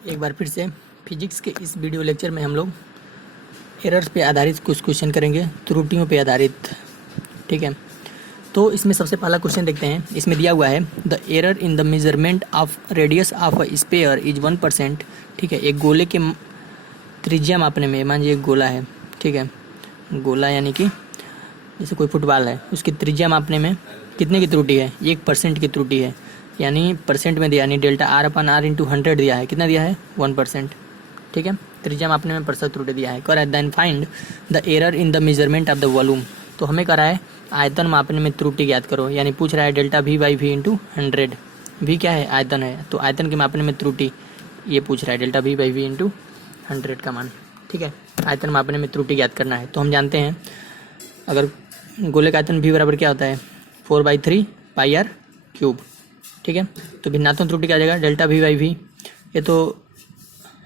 एक बार फिर से फिजिक्स के इस वीडियो लेक्चर में हम लोग एरर्स पे आधारित कुछ क्वेश्चन करेंगे, त्रुटियों पे आधारित। ठीक है, तो इसमें सबसे पहला क्वेश्चन देखते हैं। इसमें दिया हुआ है the error in the measurement of radius of a sphere is 1%। ठीक है, एक गोले के त्रिज्या मापने में, मान लीजिए एक गोला है, ठीक है, गोला यानी कि जैसे कोई फुटबॉल है, उसकी त्रिज्या मापने में कितने की त्रुटि है? 1% की त्रुटि है, यानी परसेंट में दिया, यानी delta R upon R into 100 दिया है। कितना दिया है? 1%। ठीक है, त्रिज्या मापने में प्रतिशत त्रुटि दिया है। करा then find the error in the measurement of the volume. तो हमें करा है आयतन मापने में त्रुटि ज्ञात करो, यानी पूछ रहा है delta V by V into 100। V क्या है? आयतन है, तो आयतन के मापने में त्रुटि ये पूछ रहा है, delta V by V into 100 का मान। ठीक है, आयतन मापने में त्रुटि ज्ञात करना है। तो हम जानते हैं अगर गोले का आयतन भी बराबर क्या होता है? 4/3 पाई आर क्यूब। ठीक है, तो भिन्नात्मक त्रुटि क्या आ जाएगा? डेल्टा वी बाई वी, ये तो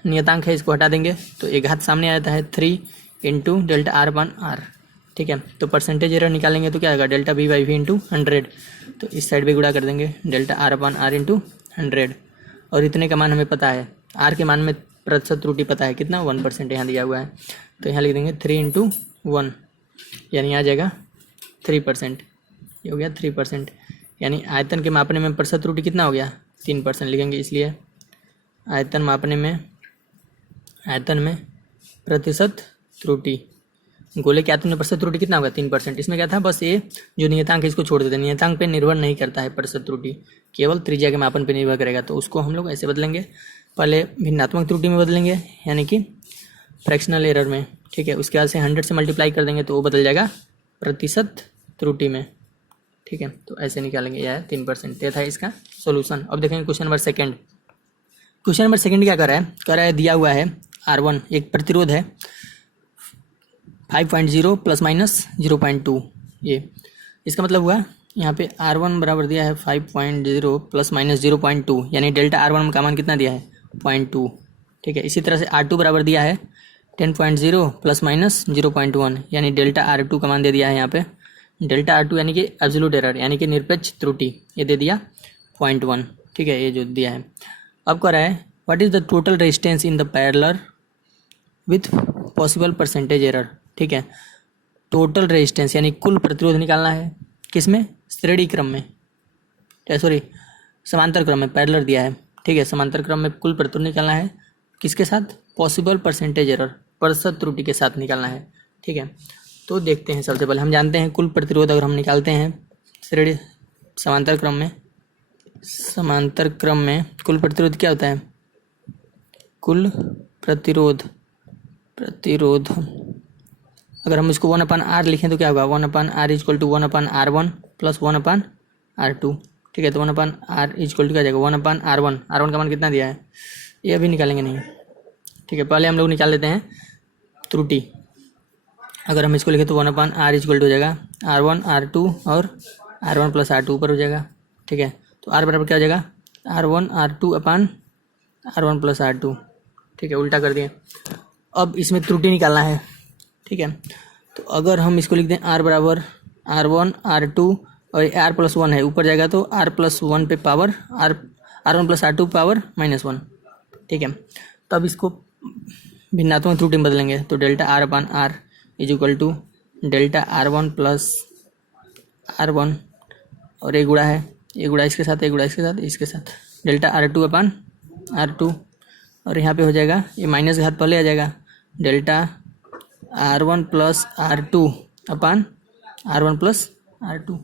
नियतांक है, इसको हटा देंगे तो एक घात सामने आ जाता है 3 into delta R upon R. ठीक है, तो परसेंटेज एरर निकालेंगे तो क्या आएगा? Delta V by V into 100। तो इस साइड भी गुणा कर देंगे, delta R upon R into 100। और इतने का मान हमें पता है, आर के मान में प्रतिशत त्रुटि पता है कितना? 1% यहाँ दिया हुआ है। तो यहाँ लिख देंगे 3 इंटू 1, यानी आ जाएगा 3%। ये हो गया 3%, यानी आयतन के मापने में प्रतिशत त्रुटि कितना हो गया? 3% लिखेंगे, इसलिए आयतन मापने में, आयतन में प्रतिशत त्रुटि, गोले के आयतन में प्रतिशत त्रुटि कितना होगा? 3%। इसमें क्या था? बस ये जो नियतांक है इसको छोड़ देते हैं, नियतांक पे निर्भर नहीं करता है प्रतिशत त्रुटि, केवल त्रिज्या के मापन पे निर्भर करेगा। तो उसको हम लोग ऐसे बदलेंगे, पहले भिन्नात्मक त्रुटि में बदलेंगे, यानी कि फ्रैक्शनल एरर में। ठीक है, उसके बाद से 100 से मल्टीप्लाई कर देंगे तो वो बदल जाएगा प्रतिशत त्रुटि में। ठीक है, तो ऐसे निकालेंगे, यह 3%। ये था इसका सॉल्यूशन। अब देखेंगे question number second. Question number second क्या कर रहा है? कर रहा है दिया हुआ है R1 एक प्रतिरोध है 5.0 प्लस माइनस 0.2। ये इसका मतलब हुआ यहाँ पे R1 बराबर दिया है 5.0 प्लस माइनस 0.2, यानी डेल्टा R1 का मान कितना दिया है? 0.2। ठीक है, इसी तरह से R2 बराबर दिया है 10.0 प्लस माइनस 0.1, यानी डेल्टा R2 का मान दे दिया है यहाँ पे डेल्टा R2, यानी कि एब्सोल्यूट एरर, यानी कि निरपेक्ष त्रुटि, ये दे दिया 0.1। ठीक है, ये जो दिया है। अब कह रहा है what is the total resistance in the parallel with possible percentage error. ठीक है, टोटल रेजिस्टेंस यानी कुल प्रतिरोध निकालना है, किसमें? श्रेणी क्रम में, सॉरी समांतर क्रम में, पैरेलल दिया है। ठीक है, समांतर क्रम में कुल प्रतिरोध निकालना है, किसके साथ? पॉसिबल परसेंटेज एरर, प्रतिशत त्रुटि के साथ निकालना है। ठीक है, तो देखते हैं। सबसे पहले हम जानते हैं कुल प्रतिरोध अगर हम निकालते हैं श्रेणी समांतर क्रम में, समांतर क्रम में कुल प्रतिरोध क्या होता है? कुल प्रतिरोध, प्रतिरोध अगर हम इसको 1/r लिखें तो क्या होगा? 1/r equal to 1/r1 plus 1/r2। ठीक है, तो 1/r इक्वल टू क्या जाएगा? 1/r1। r1 का मान कितना दिया है? ये अभी निकालेंगे नहीं। ठीक है, पहले हम लोग निकाल लेते हैं त्रुटि। अगर हम इसको लिखें तो 1/r इक्वल टू हो जाएगा R1 R2 और R1 प्लस R2 ऊपर हो जाएगा। ठीक है, तो R बराबर क्या हो जाएगा? R1 R2 अपन R1 प्लस R2। ठीक है, उल्टा कर दिए। अब इसमें त्रुटि निकालना है। ठीक है, तो अगर हम इसको लिख दें R बराबर R1 R2 और R प्लस 1 है, ऊपर जाएगा तो R प्लस 1 पे power R1 plus R2 power -1। ठीक है, तब इसको भिन्नात्मक त्रुटि में बदलेंगे तो delta R upon R is equal to delta R1 plus R1, और एक गुणा है, एक गुणा इसके साथ, एक गुणा इसके साथ, इसके साथ, डेल्टा R2 अपन R2, और यहाँ पे हो जाएगा ये माइनस घात पहले आ जाएगा, डेल्टा R1 प्लस R2 अपन R1 प्लस R2।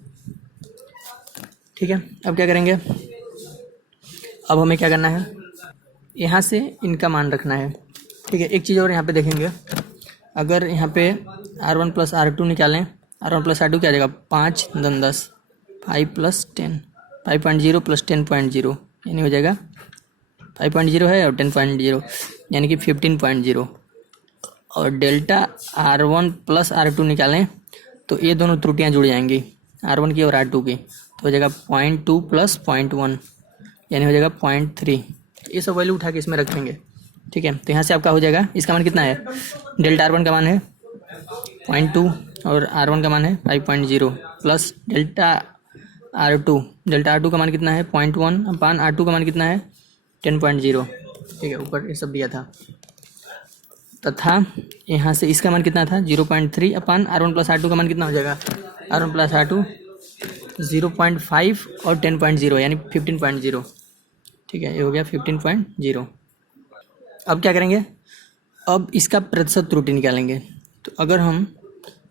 ठीक है, अब क्या करेंगे? अब हमें क्या करना है? यहाँ से इनका मान रखना है। ठीक है, एक चीज़ और यहाँ पे देखेंगे, अगर यहाँ पे R1 प्लस R2 निकालें, R1 प्लस R2 क्या आ जाएगा? 5 10 5 प्लस 10, 5.0 प्लस 10.0, यानी हो जाएगा 5.0 है और 10.0, यानी कि 15.0। और डेल्टा R1 प्लस R2 निकालें तो ये दोनों त्रुटियाँ जुड़ जाएंगी, R1 की और R2 की, तो हो जाएगा 0.2 प्लस 0.1, यानी हो जाएगा 0.3। ये सब वैल्यू उठा के इसमें रखेंगे। ठीक है, तो यहाँ से आपका हो जाएगा, इसका मान कितना है? डेल्टा R1 का मान है 0.2 और R1 का मान है 5.0 plus delta R2, delta R2 का मान कितना है? 0.1 अपान R2 का मान कितना है? 10.0। ठीक है, ऊपर ये सब दिया था। तथा यहाँ से इसका मान कितना था 0.3 अपान R1 प्लस R2 का मान कितना हो जाएगा, R1 प्लस R2 0.5 और 10.0 यानी 15.0। ठीक है, ये हो गया 15.0। अब क्या करेंगे, अब इसका प्रतिशत त्रुटि निकालेंगे। तो अगर हम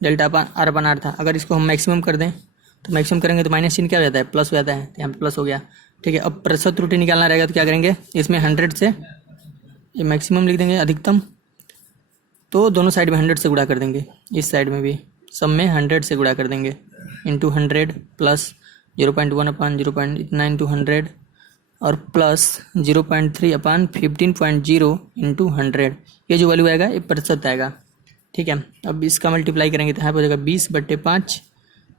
डेल्टा अपान R अपान R था, अगर इसको हम मैक्सिमम कर दें तो मैक्सिमम करेंगे तो माइनस चिन्ह क्या हो जाता है, प्लस हो जाता है, तो यहाँ पे प्लस हो गया। ठीक है, अब प्रतिशत त्रुटि निकालना रहेगा तो क्या करेंगे, इसमें 100 से ये मैक्सिमम लिख देंगे अधिकतम, तो दोनों साइड में 100 से गुणा कर देंगे, इस साइड में भी सब में 100 से गुणा कर देंगे, इंटू 100 प्लस 0.1 अपान 0.9 इंटू 100 और प्लस 0.3 अपान 15.0 इंटू 100। ये जो वैल्यू आएगा ये प्रतिशत आएगा। ठीक है, अब इसका मल्टीप्लाई करेंगे तो यहाँ पे हो जाएगा 20/5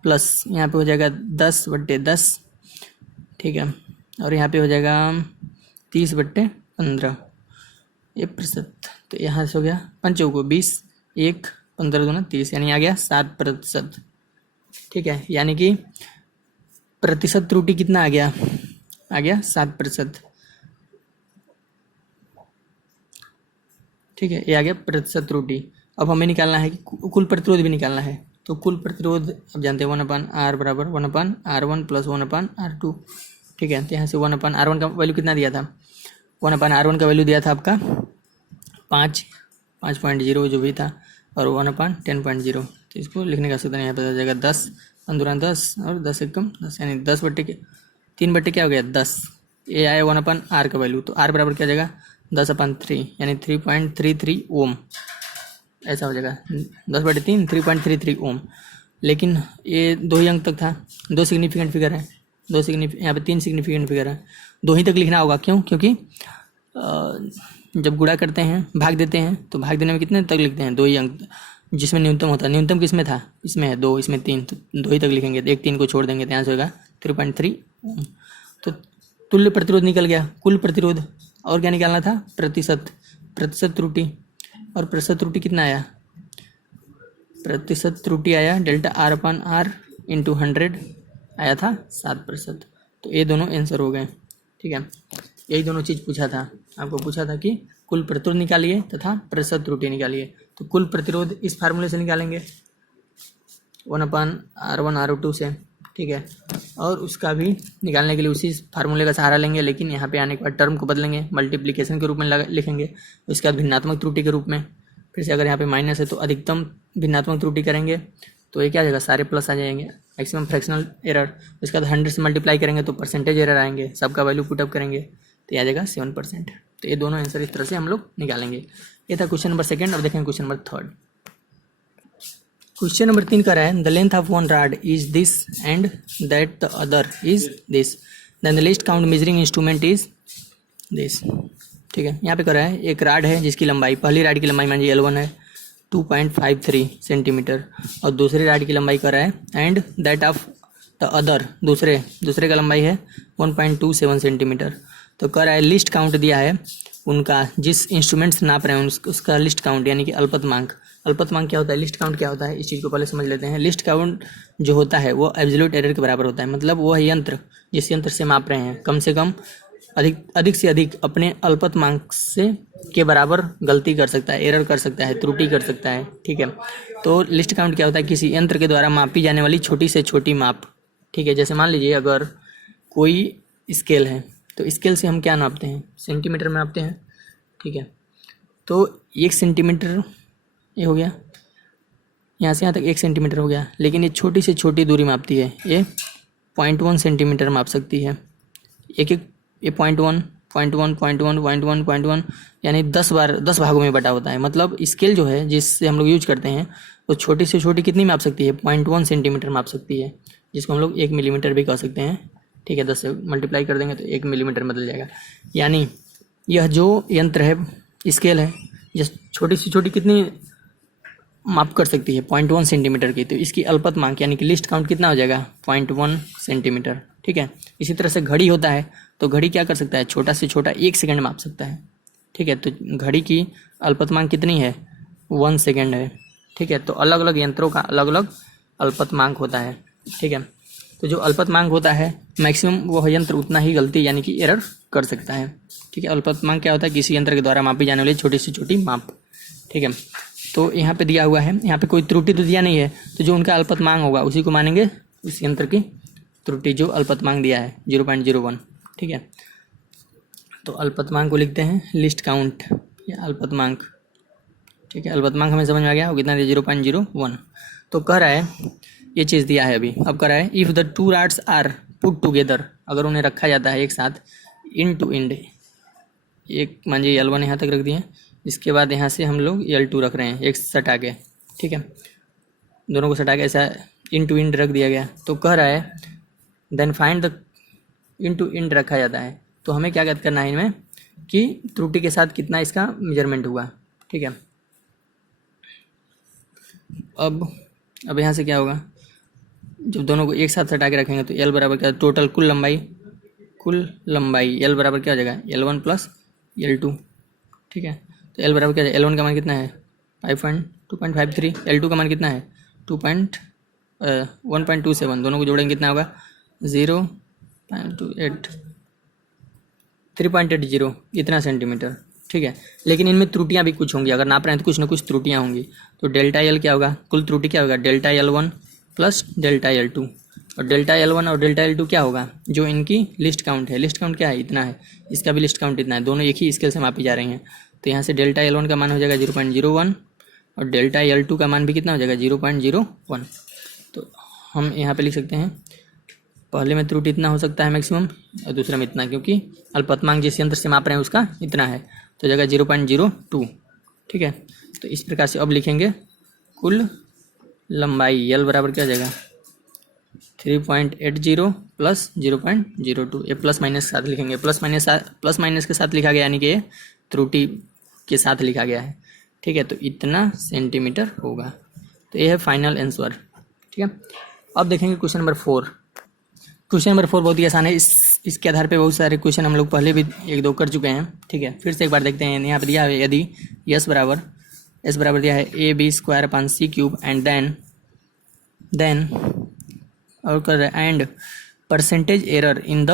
प्लस यहाँ पे हो जाएगा 10/10। ठीक है, और यहाँ पे हो जाएगा 30/15 ये प्रतिशत। तो यहाँ से हो गया 5 को 20, 1 15 दूना 30, यानी आ गया 7%। ठीक है, यानी कि प्रतिशत त्रुटि कितना आ गया 7%। ठीक है, ये आ गया प्रतिशत त्रुटि। अब हमें निकालना है कि कुल प्रतिरोध भी निकालना है। तो कुल प्रतिरोध अब जानते हैं 1/R बराबर 1/R1 प्लस 1/R2। ठीक है, तो यहाँ से 1/R1 का वैल्यू कितना दिया था, 1/R1 का वैल्यू दिया था आपका 5.0 जो भी था, और 1/10.0। तो इसको लिखने का सूत्र यहाँ पर आ जाएगा 10 15 10 और 10 एकम 10, यानी 10/3 क्या हो गया 10। ये आया 1/R का वैल्यू, तो R बराबर क्या हो जाएगा 10/3 यानी 3.33 ओम, ऐसा हो जाएगा 10/3 3.33 ओम। लेकिन ये 2 ही अंक तक था, 2 सिग्निफिकेंट फिगर है, यहाँ पे 3 सिग्निफिकेंट फिगर है, 2 ही तक लिखना होगा। क्यों, क्योंकि जब गुणा करते हैं भाग देते हैं तो भाग देने में कितने तक लिखते हैं 2 ही अंक, जिसमें न्यूनतम होता है। न्यूनतम किस में था, इसमें है 2, इसमें 3, तो 2 ही तक लिखेंगे, तो 1 3 को छोड़ देंगे, तो यहाँ से होगा 3.3 ओम। तो तुल्य प्रतिरोध निकल गया, कुल प्रतिरोध। और क्या निकालना था, प्रतिशत त्रुटि। और प्रतिशत त्रुटि कितना आया, प्रतिशत त्रुटि आया डेल्टा R अपान R इंटू 100 आया था 7%। तो ये दोनों आंसर हो गए। ठीक है, यही दोनों चीज़ पूछा था, आपको पूछा था कि कुल प्रतिरोध निकालिए तथा प्रतिशत त्रुटि निकालिए। तो कुल प्रतिरोध इस फार्मूले से निकालेंगे 1/R1 R2 से। ठीक है, और उसका भी निकालने के लिए उसी फार्मूले का सहारा लेंगे, लेकिन यहाँ पे आने के बाद टर्म को बदलेंगे, मल्टीप्लिकेशन के रूप में लिखेंगे, उसके बाद भिन्नात्मक त्रुटि के रूप में। फिर से अगर यहाँ पे माइनस है तो अधिकतम भिन्नात्मक त्रुटि करेंगे, तो ये क्या आ जाएगा, सारे प्लस आ जाएंगे, मैक्सिमम फ्रैक्शनल एरर। उसके बाद 100 से मल्टीप्लाई करेंगे तो परसेंटेज एरर आएंगे, सबका वैल्यू पुटअप करेंगे तो आ जाएगा 7%। तो ये दोनों आंसर इस तरह से हम लोग निकालेंगे। ये था क्वेश्चन नंबर 2। और देखेंगे क्वेश्चन नंबर 3। क्वेश्चन नंबर 3 का रहा है the length of one rod is this and that the other is this, then the least count measuring instrument is this. ठीक है, यहाँ पे कर रहा है एक राड है जिसकी लंबाई, पहली राड की लंबाई मान लीजिए L1 है 2.53 सेंटीमीटर, और दूसरी राड की लंबाई कर रहा है and that of the other, दूसरे का लंबाई है 1.27 सेंटीमीटर। तो कर रहा है लिस्ट काउंट दिया है उनका, जिस इंस्ट्रूमेंट से नाप रहे हैं उसका लिस्ट काउंट, यानी कि अल्पतमांक। अल्पतमांक क्या होता है, लिस्ट काउंट क्या होता है, इस चीज़ को पहले समझ लेते हैं। लिस्ट काउंट जो होता है वो एब्सोल्यूट एरर के बराबर होता है, मतलब वह यंत्र जिस यंत्र से माप रहे हैं कम से कम अधिक से अधिक अपने अल्पतमांक से के बराबर गलती कर सकता है, एरर कर सकता है, त्रुटि कर सकता है। ठीक है, तो लिस्ट काउंट क्या होता है, किसी यंत्र के द्वारा मापी जाने वाली छोटी से छोटी माप। ठीक है, जैसे मान लीजिए अगर कोई स्केल है तो स्केल से हम क्या नापते हैं, सेंटीमीटर में नापते हैं। ठीक है, तो 1 सेंटीमीटर ये हो गया, यहाँ से यहाँ तक 1 सेंटीमीटर हो गया, लेकिन ये छोटी से छोटी दूरी मापती है, ये 0.1 सेंटीमीटर माप सकती है। एक ये 0.1 यानी 10 भागों में बटा होता है। मतलब स्केल जो है जिससे हम लोग यूज करते हैं वो छोटी से छोटी कितनी माप सकती है, 0.1 सेंटीमीटर माप सकती है, जिसको हम लोग 1 मिलीमीटर भी कह सकते हैं। ठीक है, 10 से मल्टीप्लाई कर देंगे तो 1 मिलीमीटर बदल जाएगा। यानी यह जो यंत्र है, स्केल है, जिस छोटी से छोटी कितनी माप कर सकती है, 0.1 सेंटीमीटर की, तो इसकी अल्पतमांक यानी कि लिस्ट काउंट कितना हो जाएगा, 0.1 सेंटीमीटर। ठीक है, इसी तरह से घड़ी होता है, तो घड़ी क्या कर सकता है, छोटा से छोटा 1 सेकंड माप सकता है। ठीक है, तो घड़ी की अल्पतमांक कितनी है, 1 सेकंड है। ठीक है, तो अलग अलग यंत्रों का अलग अलग अल्पतमांक होता है। ठीक है, तो जो अल्पतमांक होता है मैक्सिमम वह यंत्र उतना ही गलती यानी कि एरर कर सकता है। ठीक है, अल्पतमांक क्या होता है? किसी यंत्र के द्वारा मापी जाने वाली छोटी से छोटी माप। ठीक है, तो यहाँ पे दिया हुआ है, यहाँ पे कोई त्रुटि तो दिया नहीं है, तो जो उनका अल्पतमांक होगा उसी को मानेंगे उस यंत्र की त्रुटि जो अल्पतमांक दिया है 0.01। ठीक है, तो अल्पतमांक को लिखते हैं लिस्ट काउंट या अल्पतमांक। ठीक है, अल्पतमांक हमें समझ में आ गया, वो कितना दिया 0.01। तो कह रहा है ये चीज़ दिया है अभी। अब कह रहा है if the two rods are put together, अगर उन्हें रखा जाता है एक साथ इन टू इंड, एक मान लीजिए L1 यहाँ तक रख दिए, इसके बाद यहाँ से हम लोग L2 रख रहे हैं एक सटा के। ठीक है, दोनों को सटा के ऐसा इन टू इंड रख दिया गया। तो कह रहा है then find the in two end रखा जाता है, तो हमें क्या करना है इनमें कि त्रुटि के साथ कितना इसका मेजरमेंट हुआ। ठीक है, अब यहाँ से क्या होगा, जब दोनों को एक साथ सटा के रखेंगे तो L बराबर क्या, टोटल कुल लंबाई L बराबर क्या हो जाएगा L1 प्लस L2। ठीक है, तो L बराबर क्या है, L1 का मान कितना है 2.53, L2 का मान कितना है 1.27, दोनों को जोड़ेंगे कितना होगा 3.80 इतना सेंटीमीटर। ठीक है, लेकिन इनमें त्रुटियां भी कुछ होंगी, अगर नाप रहे हैं तो कुछ ना कुछ त्रुटियां होंगी। तो डेल्टा एल क्या होगा, कुल त्रुटि क्या होगा delta L1 plus delta L2, और डेल्टा L1 और डेल्टा L2 क्या होगा, जो इनकी लिस्ट काउंट है। लिस्ट काउंट क्या है, इतना है, इसका भी लिस्ट काउंट इतना है, दोनों एक ही स्केल से मापी जा रही हैं। तो यहाँ से डेल्टा L1 का मान हो जाएगा 0.01 और डेल्टा L2 का मान भी कितना हो जाएगा 0.01। तो हम यहाँ पे लिख सकते हैं पहले में त्रुटि इतना हो सकता है मैक्सिमम और दूसरे में इतना, क्योंकि अल्पतमांक जिस यंत्र से माप रहे हैं उसका इतना है, तो जगह 0.02। ठीक है, तो इस प्रकार से अब लिखेंगे कुल लंबाई L बराबर क्या हो जाएगा 3.80 प्लस 0.02, ये प्लस माइनस के साथ लिखेंगे, प्लस माइनस के साथ लिखा गया यानी कि ये त्रुटि के साथ लिखा गया है। ठीक है, तो इतना सेंटीमीटर होगा। तो ये है फाइनल आंसर। ठीक है, अब देखेंगे क्वेश्चन नंबर 4। क्वेश्चन नंबर 4 बहुत ही आसान है, इसके आधार पे बहुत सारे क्वेश्चन हम लोग पहले भी एक दो कर चुके हैं। ठीक है, फिर से एक बार देखते हैं। यहाँ पर दिया है यदि एस बराबर दिया है AB² एंड देन और कर रहे हैं and percentage error in the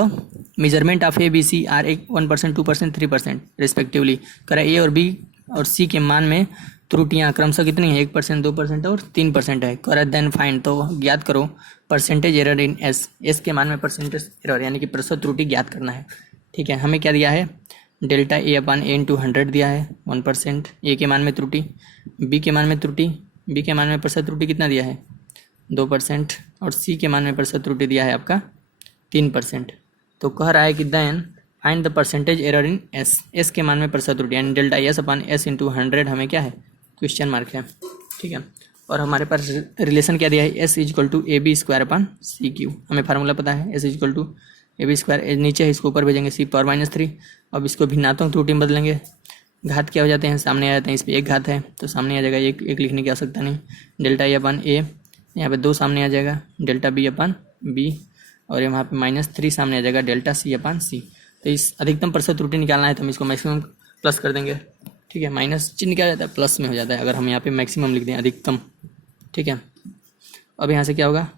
measurement of ABC are 1%, 2%, 3% respectively. कर ए और बी और सी के मान में त्रुटियां क्रमशः कितनी है 1%, 2% और 3% है। कर देन फाइंड, तो ज्ञात करो परसेंटेज एरर इन एस के मान में परसेंटेज एरर यानी कि प्रतिशत त्रुटि ज्ञात करना है। ठीक है, हमें क्या दिया है डेल्टा A/A इंटू 100 दिया है 1%, ए के मान में त्रुटि, बी के मान में प्रतिशत त्रुटि कितना दिया है 2% और सी के मान में प्रतिशत त्रुटि दिया है आपका 3%। तो कह रहा है कि then find the percentage error in S के मान में प्रतिशत त्रुटि यानी डेल्टा S/S इंटू 100 हमें क्या है क्वेश्चन मार्क है। ठीक है, और हमारे पास रिलेशन क्या दिया है S=AB²/CQ, हमें फार्मूला पता है S=AB², नीचे है इसको ऊपर भेजेंगे C⁻³ अब इसको भिन्नात्मक त्रुटि में बदलेंगे, घात क्या हो जाते हैं सामने आ जाते हैं, इस पर एक घात है तो सामने आ जाएगा एक लिखने की आवश्यकता नहीं, डेल्टा A/A यहाँ पे 2 सामने आ जाएगा, डेल्टा B/B और यहाँ पे -3 सामने आ जाएगा डेल्टा C/C। तो इस अधिकतम प्रतिशत त्रुटि निकालना है तो हम इसको मैक्सिमम प्लस कर देंगे। ठीक है, माइनस चिन्ह क्या जाता है प्लस में हो जाता है अगर हम यहाँ पे मैक्सिमम लिख दें अधिकतम। ठीक है, अब यहाँ से क्या होगा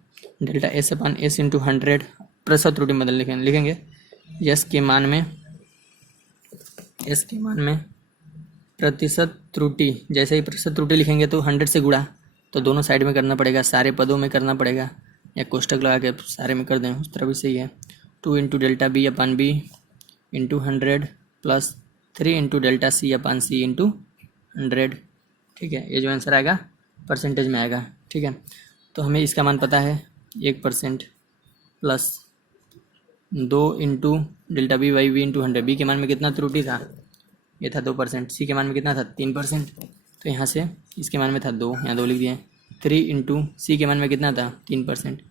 डेल्टा S/S इंटू 100 प्रतिशत त्रुटि में बदल लिखेंगे एस के मान में प्रतिशत त्रुटि, जैसे ही प्रतिशत त्रुटि लिखेंगे तो 100 से गुणा, तो दोनों साइड में करना पड़ेगा, सारे पदों में करना पड़ेगा या कोष्टक लगा के सारे में कर दें उस तरह भी सही है। 2 into delta B/B into 100 plus 3 into delta C/C into 100। ठीक है, ये जो आंसर आएगा परसेंटेज में आएगा। ठीक है, तो हमें इसका मान पता है 1% plus 2 into delta B/B into 100, B के मान में कितना त्रुटि था ये था 2%, सी के मान में कितना था 3%, तो यहाँ से इसके मान में था 2, यहाँ 2 लिख दिए। 3 इंटू सी के मान में कितना था 3%,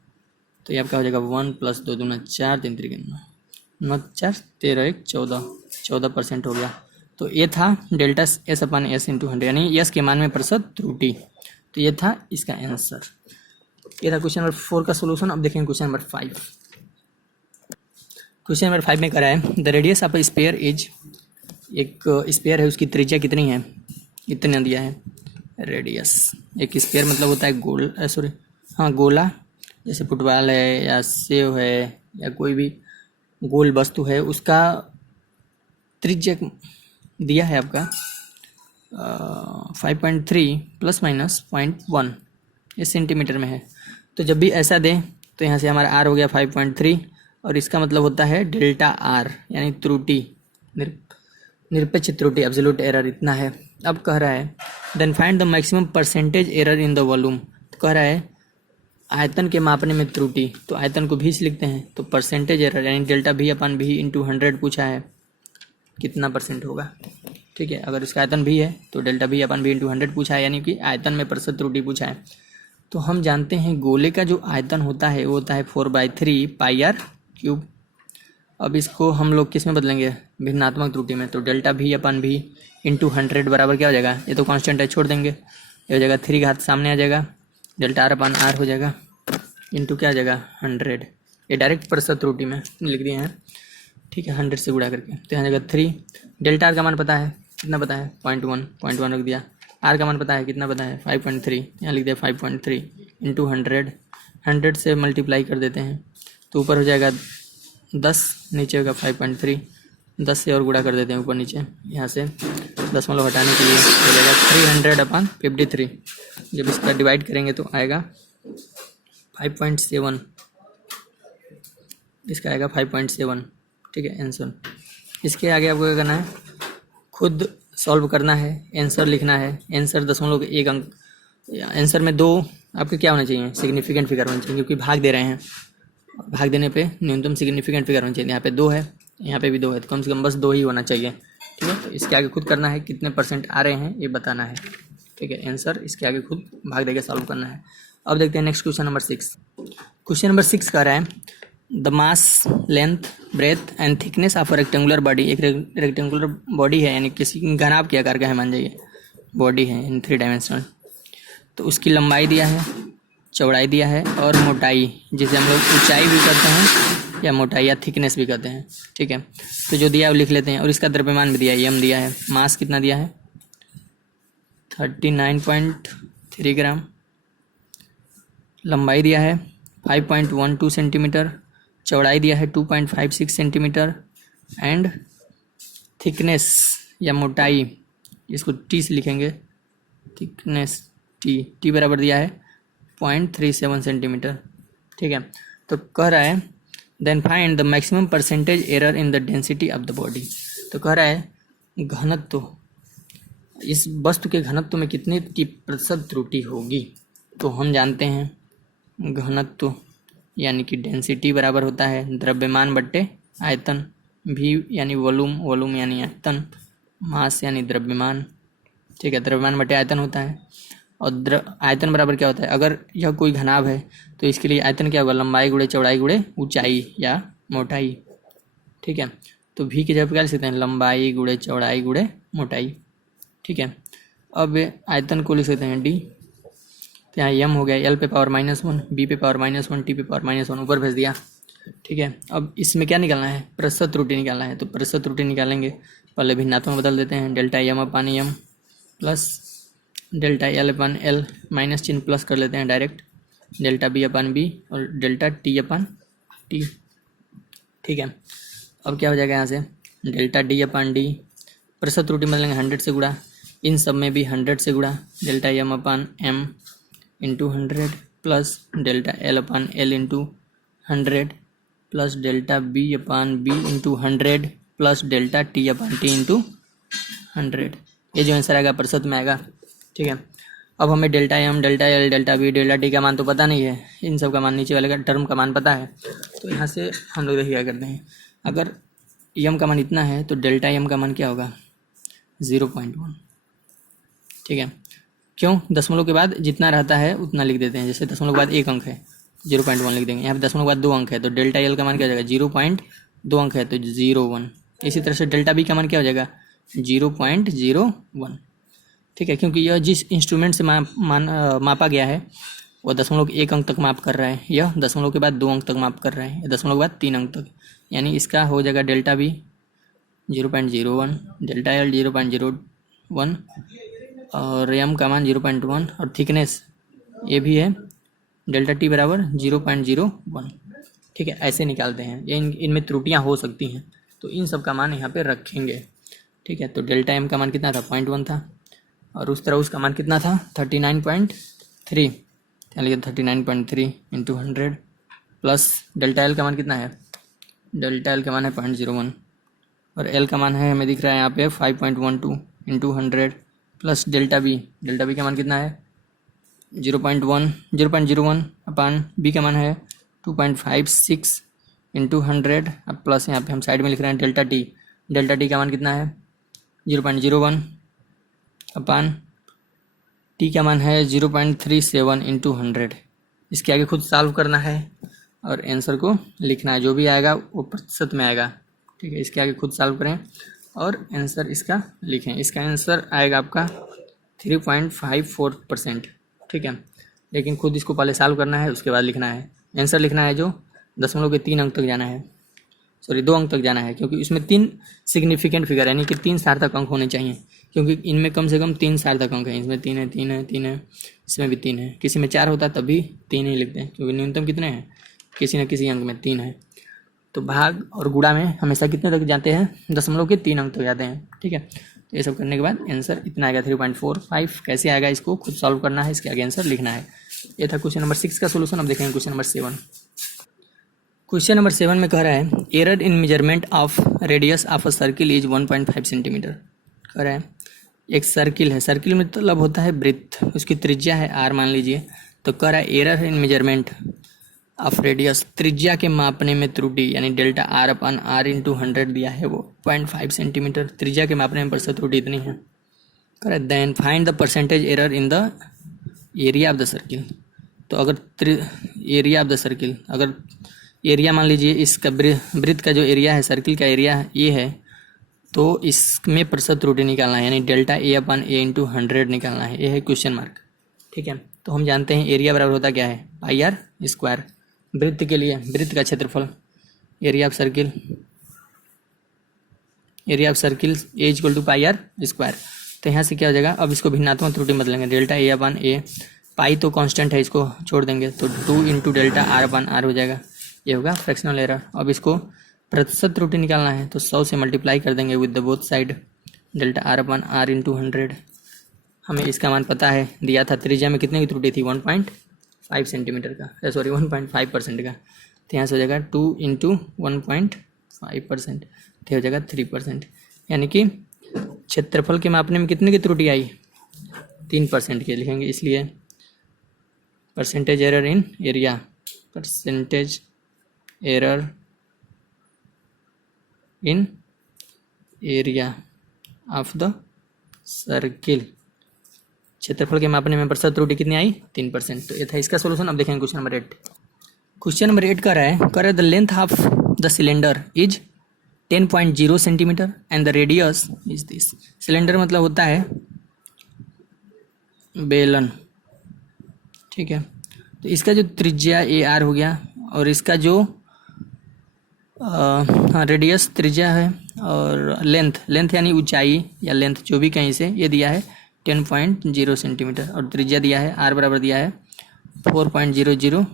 तो ये आपका हो जाएगा 1 + 2 × 4 3 × 9 4 13 1 14% हो गया। तो ये था डेल्टा S/S इंटू 100 यानी यस के मान में प्रतिशत त्रुटि। तो ये था इसका आंसर, ये था क्वेश्चन नंबर 4 का सोल्यूशन। अब देखेंगे क्वेश्चन नंबर 5। क्वेश्चन नंबर 5 में करा है the radius of a sphere is, एक स्फीयर है उसकी त्रिज्या कितनी है, इतना दिया है रेडियस। एक स्फीयर मतलब होता है गोला जैसे फुटबॉल है या सेव है या कोई भी गोल वस्तु है, उसका त्रिज्या दिया है आपका 5.3 प्लस माइनस 0.1 ये सेंटीमीटर में है। तो जब भी ऐसा दें तो यहाँ से हमारा आर हो गया 5.3 और इसका मतलब होता है डेल्टा आर यानी त्रुटि, निरपेक्ष त्रुटि, एब्सोल्यूट एरर इतना है। अब कह रहा है then find the maximum percentage error in the volume. तो कह रहा है आयतन के मापने में त्रुटि, तो आयतन को भी लिखते हैं, तो परसेंटेज एरर यानी डेल्टा भी अपन भी इंटू 100 पूछा है, कितना परसेंट होगा। ठीक है, अगर इसका आयतन भी है तो डेल्टा भी अपन भी इंटू 100 पूछा है, यानी कि आयतन में प्रतिशत त्रुटि पूछा है। तो हम जानते हैं गोले का जो आयतन होता है वो होता है 4/3 पाई आर क्यूब। अब इसको हम लोग किस में बदलेंगे, भिन्नात्मक त्रुटि में। तो डेल्टा भी अपन भी इंटू 100 बराबर क्या हो जाएगा, ये तो कांस्टेंट है छोड़ देंगे, ये हो जाएगा 3 घात सामने आ जाएगा, डेल्टा आर अपन आर हो जाएगा इंटू क्या आ जाएगा 100। ये डायरेक्ट प्रतिशत त्रुटि में लिख दिए हैं। ठीक है, 100 से गुणा करके, तो यहाँ जाएगा 3। डेल्टा आर का मान पता है, कितना पता है 0.1 रख दिया। आर का मान पता है, कितना पता है 5.3, यहाँ लिख दिया 5.3 इंटू 100 से मल्टीप्लाई कर देते हैं तो ऊपर हो जाएगा 10, नीचे होगा 5.3, 10 से और गुणा कर देते हैं ऊपर नीचे, यहाँ से दशमलव हटाने के लिए हो जाएगा 300/53। जब इसका डिवाइड करेंगे तो आएगा 5.7, इसका आएगा 5.7। ठीक है, आंसर। इसके आगे आपको क्या करना है, खुद सॉल्व करना है, आंसर लिखना है। आंसर 0.1 अंक, आंसर में 2 आपके क्या होना चाहिए, सिग्निफिकेंट फिगर होना चाहिए, क्योंकि भाग दे रहे हैं, भाग देने पे न्यूनतम सिग्निफिकेंट फिगर होना चाहिए। यहाँ पे 2 है, यहाँ पे भी 2 है, तो कम से कम बस 2 ही होना चाहिए। ठीक है, तो इसके आगे खुद करना है, कितने परसेंट आ रहे हैं ये बताना है। ठीक है, आंसर इसके आगे खुद भाग देके सॉल्व करना है। अब देखते हैं next question number 6। Question number 6 कह रहा है the mass, length, breadth and thickness of a rectangular body. एक रेक्टेंगुलर बॉडी है, यानी किसी घनाभ के आकार का है, मान जाइए बॉडी है इन 3 डायमेंशनल। तो उसकी लंबाई दिया है, चौड़ाई दिया है और मोटाई, जिसे हम लोग ऊंचाई भी कहते हैं या मोटाई या थिकनेस भी कहते हैं। ठीक है, तो जो दिया है वो लिख लेते हैं। और इसका द्रव्यमान भी दिया है, यम दिया है। मास कितना दिया है 39.3 ग्राम। लंबाई दिया है 5.12 सेंटीमीटर। चौड़ाई दिया है 2.56 सेंटीमीटर। एंड थिकनेस या मोटाई, इसको टी से लिखेंगे, थिकनेस टी बराबर दिया है 0.37 सेंटीमीटर। ठीक है, तो कह रहा है then find the maximum percentage error in the density of the body. तो कह रहा है घनत्व, इस वस्तु के घनत्व में कितने की प्रतिशत त्रुटि होगी। तो हम जानते हैं घनत्व यानी कि डेंसिटी बराबर होता है द्रव्यमान बट्टे आयतन, भी यानी वॉल्यूम यानी आयतन, मास यानी द्रव्यमान। ठीक है, द्रव्यमान बट्टे आयतन होता है। और आयतन बराबर क्या होता है, अगर यह कोई घनाभ है तो इसके लिए आयतन क्या होगा, लंबाई गुणे चौड़ाई गुणे ऊंचाई या मोटाई। ठीक है, तो भी की जगह क्या लिख सकते हैं, लंबाई गुणे चौड़ाई गुणे मोटाई। ठीक है, अब आयतन को लिख सकते हैं डी, तो यहाँ एम हो गया, एल पे पावर -1, बी पे पावर -1, टी पे पावर -1, ऊपर भेज दिया। ठीक है, अब इसमें क्या निकालना है, प्रतिशत त्रुटि निकालना है। तो प्रतिशत त्रुटि निकालेंगे, पहले भिन्नात्मक बदल देते हैं, delta M upon M plus delta L upon L, minus चिन्ह प्लस कर लेते हैं direct, delta B upon B और डेल्टा टी अपन टी। ठीक है, अब क्या हो जाएगा यहाँ से, डेल्टा डी अपन डी, प्रतिशत त्रुटि बदलेंगे 100 से गुणा, इन सब में भी 100 से गुणा, delta M upon M into 100 plus delta L upon L into 100 plus delta B upon B into 100 plus delta T upon T into 100। ये जो आंसर आएगा प्रतिशत में आएगा। ठीक है, अब हमें delta M, delta L, delta B, delta T का मान तो पता नहीं है, इन सब का मान, नीचे वाले का टर्म का मान पता है। तो यहाँ से हम लोग देखिए क्या करते हैं, अगर एम का मान इतना है तो डेल्टा एम का मान क्या होगा 0.1। ठीक है, क्यों, दशमलव के बाद जितना रहता है उतना लिख देते हैं, जैसे दशमलव के बाद 1 अंक है 0.1 लिख देंगे, यहाँ पे दशमलव के बाद 2 अंक है तो डेल्टा एल का मान क्या हो जाएगा 0.2 अंक है तो 0.1। इसी तरह से डेल्टा बी का मान क्या हो जाएगा 0.01। ठीक है, क्योंकि यह जिस इंस्ट्रूमेंट से मापा गया है वो 0.1 अंक तक माप कर रहा है, यह दशमलव के बाद 2 अंक तक माप कर रहा है, दशमलव के बाद 3 अंक तक, यानी इसका हो जाएगा डेल्टा बी 0.01, डेल्टा एल 0.01 और एम का मान 0.1 और थिकनेस ये भी है डेल्टा टी बराबर 0.01। ठीक है, ऐसे निकालते हैं। ये इनमें त्रुटियां हो सकती हैं, तो इन सब का मान यहाँ पे रखेंगे। ठीक है, तो डेल्टा एम का मान कितना था, 0.1 था, और उस तरह उसका मान कितना था, 39.3। चलिए 39.3 इंटू 100 प्लस डेल्टा एल का मान कितना है, डेल्टा एल का मान है 0.01, और एल का मान है हमें दिख रहा है यहाँ पे 5.12 इंटू 100 प्लस डेल्टा बी का मान कितना है 0.01 अपान बी का मान है 2.56 इंटू 100, अब प्लस यहाँ पे हम साइड में लिख रहे हैं डेल्टा टी का मान कितना है 0.01 अपान टी का मान है 0.37 इंटू 100। इसके आगे खुद सॉल्व करना है और आंसर को लिखना है, जो भी आएगा वो प्रतिशत में आएगा। ठीक है, इसके आगे खुद सॉल्व करें और आंसर इसका लिखें। इसका आंसर आएगा आपका 3.54%। ठीक है, लेकिन खुद इसको पहले सॉल्व करना है, उसके बाद लिखना है, आंसर लिखना है जो दशमलव के 3 अंक तक जाना है, सॉरी 2 अंक तक जाना है, क्योंकि इसमें 3 सिग्निफिकेंट फिगर यानी कि 3 सार्थक अंक होने चाहिए, क्योंकि इनमें कम से कम 3 सार्थक अंक हैं। इसमें 3 है, इसमें भी 3 है, किसी में 4 होता तभी 3 ही लिखते हैं, क्योंकि न्यूनतम कितने हैं, किसी न किसी अंक में 3 है। तो भाग और गुणा में हमेशा कितने तक जाते हैं, दशमलव के 3 अंक तक जाते हैं। ठीक है, तो ये सब करने के बाद आंसर इतना आएगा 3.45। कैसे आएगा इसको खुद सॉल्व करना है, इसके आगे आंसर लिखना है। ये था क्वेश्चन नंबर 6 का सोल्यूशन। अब देखेंगे क्वेश्चन नंबर 7। क्वेश्चन नंबर 7 में कह रहा है error in measurement of radius of a circle is 1.5 centimetre. कह रहा है एक सर्किल है, सर्किल में मतलब होता है वृत्त, उसकी त्रिज्या है r मान लीजिए। तो कह रहा है error in measurement of radius, त्रिज्या के मापने में त्रुटि, यानी delta r upon r into 100 दिया है वो 0.5 सेंटीमीटर, त्रिज्या के मापने में प्रतिशत त्रुटि इतनी है। कह रहा है then find the percentage error in the area of the circle. तो अगर एरिया ऑफ द सर्किल, अगर एरिया मान लीजिए इसका वृत्त का जो एरिया है, सर्किल का एरिया ये है, तो इसमें प्रतिशत त्रुटि निकालना है, यानी delta A upon A into 100 निकालना है। ये है क्वेश्चन मार्क। ठीक है, तो हम जानते हैं एरिया बराबर होता क्या है, पाई आर स्क्वायर। वृत्त के लिए वृत्त का क्षेत्रफल, area of circle A equal to pi R square. तो यहाँ से क्या हो जाएगा, अब इसको भिन्नात्मक त्रुटि मत लेंगे, डेल्टा ए अपन ए, पाई तो कांस्टेंट है, इसको छोड़ देंगे, तो 2 into delta R upon R हो जाएगा, ये होगा फ्रैक्शनल एरर। अब इसको प्रतिशत त्रुटि निकालना है, तो 100 से मल्टीप्लाई कर देंगे with the both side, delta R upon R into 100। हमें इसका मान पता है, दिया था त्रिज्या में कितने की त्रुटि थी, 1.5 सेंटीमीटर का, सॉरी 1.5% का। तो यहाँ से हो जाएगा 2 इंटू 1.5%, तो हो जाएगा 3%, यानी कि क्षेत्रफल के मापने में कितने की त्रुटि आई, 3% के लिखेंगे। इसलिए percentage error in area, percentage error in area of the circle, क्षेत्रफल के मापने में प्रतिशत त्रुटि कितनी आई, 3%। तो ये था इसका सोल्यूशन। अब देखेंगे क्वेश्चन नंबर 8। क्वेश्चन नंबर 8 कर रहा है the length of the cylinder is 10.0 centimetre and the radius is this. Cylinder मतलब होता है बेलन। ठीक है, तो इसका जो त्रिज्या ए आर हो गया, और इसका जो रेडियस त्रिज्या है, और लेंथ यानी ऊंचाई या लेंथ जो भी कहीं से, ये दिया है 10.0 सेंटीमीटर, और त्रिज्या दिया है आर बराबर दिया है 4.00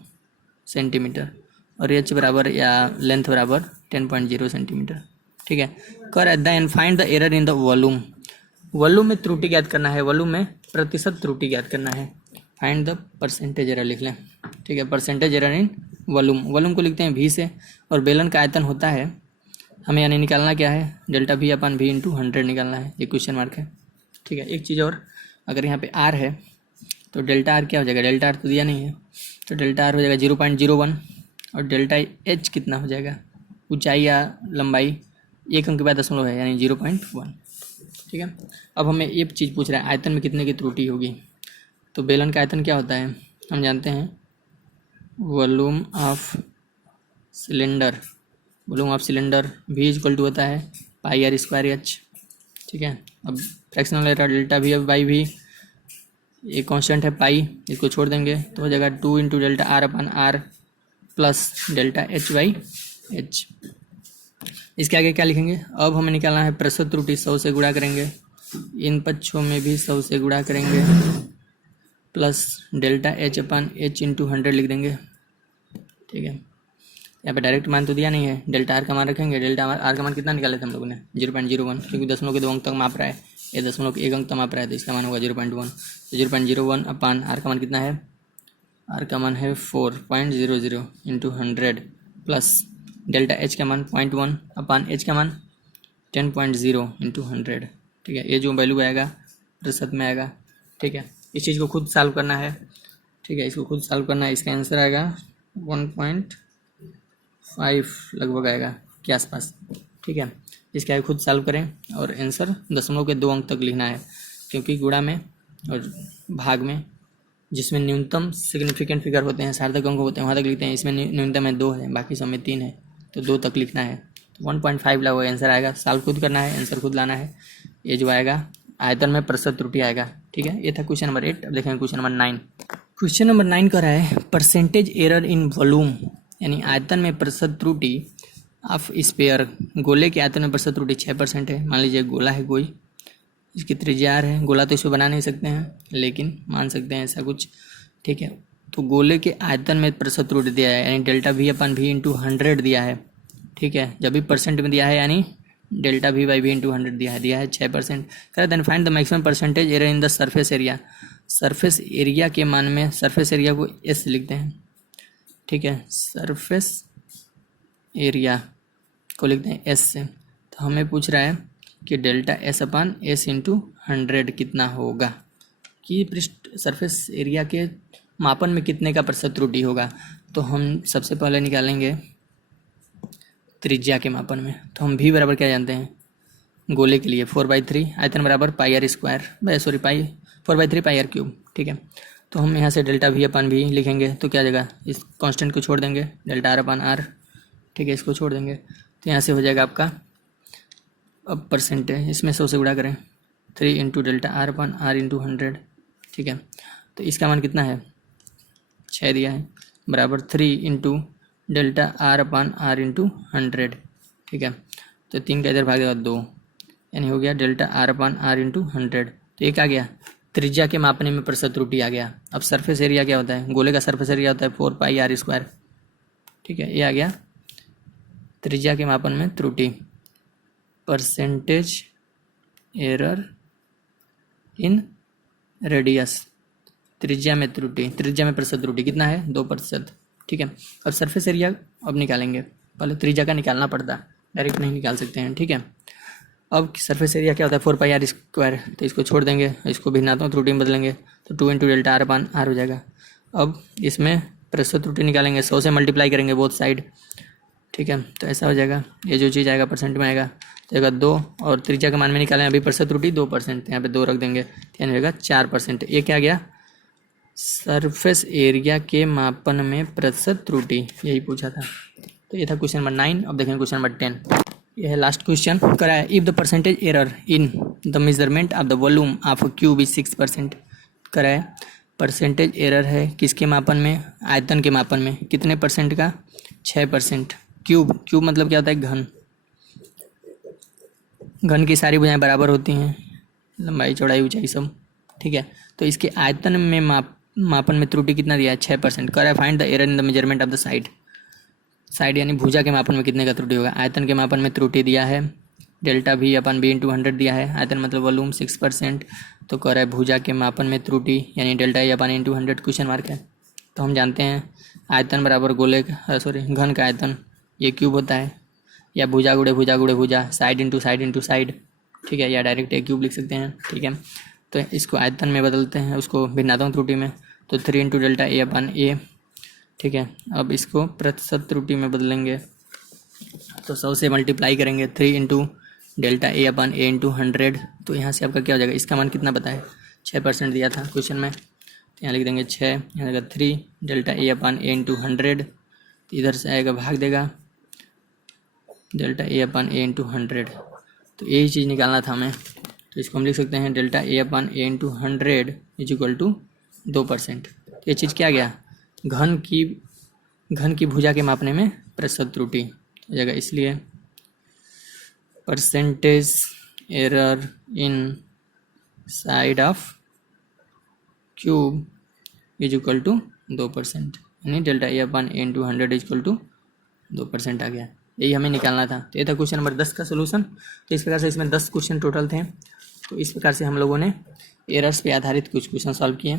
सेंटीमीटर, और एच बराबर या लेंथ बराबर 10.0 सेंटीमीटर। ठीक है, कर then find the error in the volume. Volume में त्रुटि ज्ञात करना है, वॉल्यूम में प्रतिशत त्रुटि ज्ञात करना है। फाइंड द परसेंटेज एरर लिख लें। ठीक है, परसेंटेज एरर इन वॉल्यूम को लिखते हैं v से, और बेलन का आयतन होता है, हमें यानी निकालना क्या है, डेल्टा v अपन v इंटू 100 निकालना है, ये क्वेश्चन मार्क है। ठीक है, एक चीज़ और, अगर यहाँ पे r है तो डेल्टा r क्या हो जाएगा, डेल्टा r तो दिया नहीं है, तो डेल्टा r हो जाएगा 0.01, और डेल्टा h कितना हो जाएगा, ऊंचाई या लंबाई, एक अंक के बाद दशमलव है, यानी 0.1। ठीक है, अब हमें एक चीज़ पूछ रहा है, आयतन में कितने की त्रुटि होगी। तो बेलन का आयतन क्या होता है, हम जानते हैं volume of cylinder, v equal to होता है पाई आर स्क्वायर एच। ठीक है, अब फ्रैक्शनल एरर डेल्टा v अब बाई v, ये कांस्टेंट है पाई, इसको छोड़ देंगे तो हो जाएगा 2 into delta R upon R plus delta H by H. इसके आगे क्या लिखेंगे, अब हमें निकालना है प्रतिशत त्रुटि, 100 से गुणा करेंगे, इन पक्षों में भी 100 से गुणा करेंगे, प्लस डेल्टा एच अपान एच इंटू 100 लिख देंगे। ठीक है, यहाँ पे डायरेक्ट मान तो दिया नहीं है, डेल्टा आर का मान रखेंगे। डेल्टा आर का मान कितना निकाले थे हम लोगों ने? 0.01, क्योंकि दशमलव के 2 अंक तक माप रहा है, ये दशमलव के 1 अंक तक माप रहा है, तो इसका मान होगा 0.1। तो 0.01 अपान आर का मान कितना है? आर का मान है 4.00 इंटू 100 प्लस डेल्टा एच का मान 0.1 अपान एच का मान 10.0 इंटू 100। ठीक है, ये जो वैल्यू आएगा प्रतिशत में आएगा। ठीक है, इस चीज़ को खुद सॉल्व करना है। ठीक है, इसको खुद सॉल्व करना है। इसका आंसर आएगा 1.5 लगभग आएगा के आसपास। ठीक है, इसका खुद सॉल्व करें और आंसर दशमलव के 2 अंक तक लिखना है, क्योंकि गुणा में और भाग में जिसमें न्यूनतम सिग्निफिकेंट फिगर होते हैं, सार्थक अंक होते हैं, वहाँ तक लिखते हैं। इसमें न्यूनतम है 2 है, बाकी सब में 3 है, तो 2 तक लिखना है। तो 1.5 लगभग आंसर आएगा। सॉल्व खुद करना है, आंसर खुद लाना है। ये जो आएगा आयतन में प्रतिशत त्रुटि आएगा। ठीक है, ये था क्वेश्चन नंबर 8। अब देखेंगे क्वेश्चन नंबर 9। क्वेश्चन नंबर 9 कह रहा है परसेंटेज एरर इन वॉल्यूम, यानी आयतन में प्रतिशत त्रुटि ऑफ स्फीयर। गोले के आयतन में प्रतिशत त्रुटि 6% है। मान लीजिए गोला है कोई, इसकी त्रिज्या r है। गोला तो इसको बना नहीं सकते हैं, लेकिन मान सकते हैं ऐसा कुछ। ठीक है, तो गोले के आयतन में प्रतिशत त्रुटि दिया है, यानी डेल्टा v अपन v इंटू 100 दिया है। ठीक है, जब भी परसेंट में दिया है, यानी delta v by v into 100 दिया है 6%। कह then find the maximum percentage error in the surface area. Surface area के मान में सरफेस एरिया को s लिखते हैं। ठीक है, सरफेस एरिया को लिखते हैं s से। तो हमें पूछ रहा है कि डेल्टा s अपान s इंटू 100 कितना होगा, कि पृष्ठ सरफेस एरिया के मापन में कितने का प्रतिशत त्रुटि होगा। तो हम सबसे पहले निकालेंगे त्रिज्या के मापन में। तो हम v बराबर क्या जानते हैं गोले के लिए? 4/3 आयतन बराबर pi R square, 4/3 pi R cube. ठीक है, तो हम यहाँ से डेल्टा v अपान v लिखेंगे, तो क्या जगह इस कांस्टेंट को छोड़ देंगे, डेल्टा आर अपान आर। ठीक है, इसको छोड़ देंगे, तो यहाँ से हो जाएगा आपका, अब परसेंटेज इसमें 100 से गुणा करें, 3 into delta R upon R into 100। ठीक है, तो इसका मान कितना है? 6 दिया है, बराबर 3 into delta R upon R into 100। ठीक है, तो 3 का इधर भाग देगा 2, यानी हो गया delta R upon R into 100। तो एक आ गया त्रिज्या के मापने में प्रतिशत त्रुटि आ गया। अब सरफेस एरिया क्या होता है? गोले का सरफेस एरिया होता है 4 पाई आर स्क्वायर। ठीक है, ये आ गया त्रिज्या के मापन में त्रुटि, परसेंटेज एरर इन रेडियस। त्रिज्या में त्रुटि, त्रिज्या में प्रतिशत त्रुटि कितना है? 2%। ठीक है, अब सरफेस एरिया अब निकालेंगे। पहले त्रिज्या का निकालना पड़ता, डायरेक्ट नहीं निकाल सकते हैं। ठीक है, अब सरफेस एरिया क्या होता है? 4 पाई आर स्क्वायर। तो इसको छोड़ देंगे, इसको भिन्नात्मक त्रुटि में बदलेंगे, तो 2 into delta R upon R हो जाएगा। अब इसमें प्रतिशत त्रुटि निकालेंगे, 100 से मल्टीप्लाई करेंगे बोथ साइड। ठीक है, तो ऐसा हो जाएगा, ये जो चीज़ आएगा परसेंट में आएगा, तो आएगा 2, और त्रिज्या के मान में निकालें अभी प्रतिशत त्रुटि 2%, यहाँ पे 2 रख देंगे, यानी होगा 4%। ये क्या गया? सरफेस एरिया के मापन में प्रतिशत त्रुटि, यही पूछा था। तो ये था क्वेश्चन नंबर 9। अब देखेंगे क्वेश्चन नंबर 10। यह है लास्ट क्वेश्चन। करा है if the percentage error in the measurement of the volume of cube is 6%। करा है परसेंटेज एरर है किसके मापन में? आयतन के मापन में। कितने परसेंट का? 6%। क्यूब, क्यूब मतलब क्या होता है? घन। घन की सारी भुजाएं बराबर होती हैं, लंबाई चौड़ाई ऊंचाई सब। ठीक है, तो इसके आयतन में मापन में त्रुटि कितना दिया है? 6%। कर है find the error in the measurement of the side. Side यानी भुजा के मापन में कितने का त्रुटि होगा? आयतन के मापन में त्रुटि दिया है, डेल्टा v अपन v इंटू 100 दिया है। आयतन मतलब वॉल्यूम 6%, तो कह रहा है भुजा के मापन में त्रुटि यानी डेल्टा e अपन इंटू 100 क्वेश्चन मार्क है। तो हम जानते हैं आयतन बराबर गोले का घन का आयतन, ये क्यूब होता है, या भुजा गुड़े भुजा गुड़े भुजा, side into side into side. ठीक है, या डायरेक्ट ए क्यूब लिख सकते हैं। ठीक है, तो इसको आयतन में बदलते हैं, उसको भिन्नात्मक त्रुटि में, तो 3 इंटू डेल्टा ए अपन ए। ठीक है, अब इसको प्रतिशत त्रुटि में बदलेंगे, तो 100 से मल्टीप्लाई करेंगे, 3 into delta A upon A into 100। तो यहाँ से आपका क्या हो जाएगा? इसका मान कितना पता है? 6% दिया था क्वेश्चन में, तो यहाँ लिख देंगे 6, यहाँ आएगा 3 delta A upon A into 100। तो इधर से आएगा भाग देगा delta A upon A into 100। तो यही चीज़ निकालना था हमें, तो इसको हम लिख सकते हैं delta A upon A into 100 is equal to 2%। ये चीज़ क्या गया? घन की भुजा के मापने में प्रतिशत त्रुटि हो जाएगा, इसलिए percentage error in side of cube is equal to 2%, यानी delta A upon A into 100 is equal to 2% आ गया। यही हमें निकालना था। तो ये था क्वेश्चन नंबर 10 का सोल्यूशन। तो इस प्रकार से इसमें 10 क्वेश्चन टोटल थे। तो इस प्रकार से हम लोगों ने एरर्स पे आधारित कुछ क्वेश्चन सॉल्व किए।